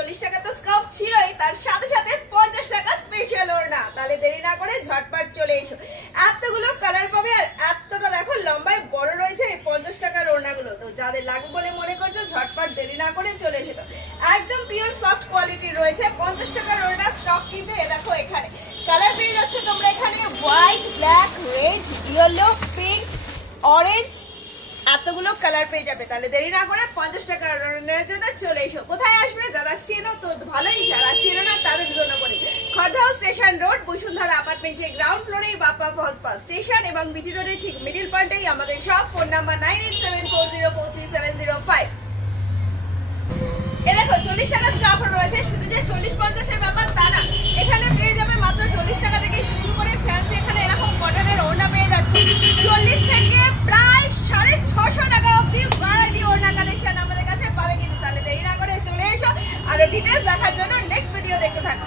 40 টাকা তো স্কার্ফ ছিলই, তার সাথে সাথে 50 টাকা স্পেশাল ওড়না। তাহলে দেরি না করে ঝটপট চলে এসো। এতগুলো কালার পাবে আর এতটা দেখো লম্বায় বড় রয়েছে এই 50 টাকার ওড়নাগুলো। তো যাদের লাগবে বলে মনে করছো ঝটপট দেরি না করে চলে এসো। একদম পিওর সফট কোয়ালিটির রয়েছে 50 টাকার ওড়না স্টক। কিন্তু এ দেখো এখানে কালার পেয়ে যাচ্ছে তোমরা এখানে white, black, red, yellow, pink, orange, এতগুলো কালার পেয়ে যাবে। তাহলে দেরি না করে 50 টাকার ওড়নার জন্য চলে এসো। কোথায় আসবে? যারা চেনো তো ভালোই, যারা চেনো না তাদের জন্য বলি, খড়দহ স্টেশন রোড, বসুন্ধরা অ্যাপার্টমেন্টের গ্রাউন্ড ফ্লোরেই বাপ্পা ফলস বাস স্টেশন এবং বিটি রোডের ঠিক মিডিল পয়েন্টেই আমাদের সব। Phone number 9874043705। এ দেখো 40 টাকা স্কার্ফ রয়েছে। শুধু যে 40-50 এর ব্যাপার তা না, এখানে পেয়ে যাবে মাত্র 40 টাকা থেকে শুরু করে ফ্যান্সি এখানে এরকম কটনের ওড়না পেয়ে যাচ্ছে 40 থেকে প্রায় 650 টাকা অবধি ভ্যারাইটি ওড়না কালেকশন আমাদের কাছে পাবে। কিন্তু তাহলে দেরি না করে চলে এসো। আর ডিটেইলস দেখার জন্য নেক্সট ভিডিও দেখতে থাকো।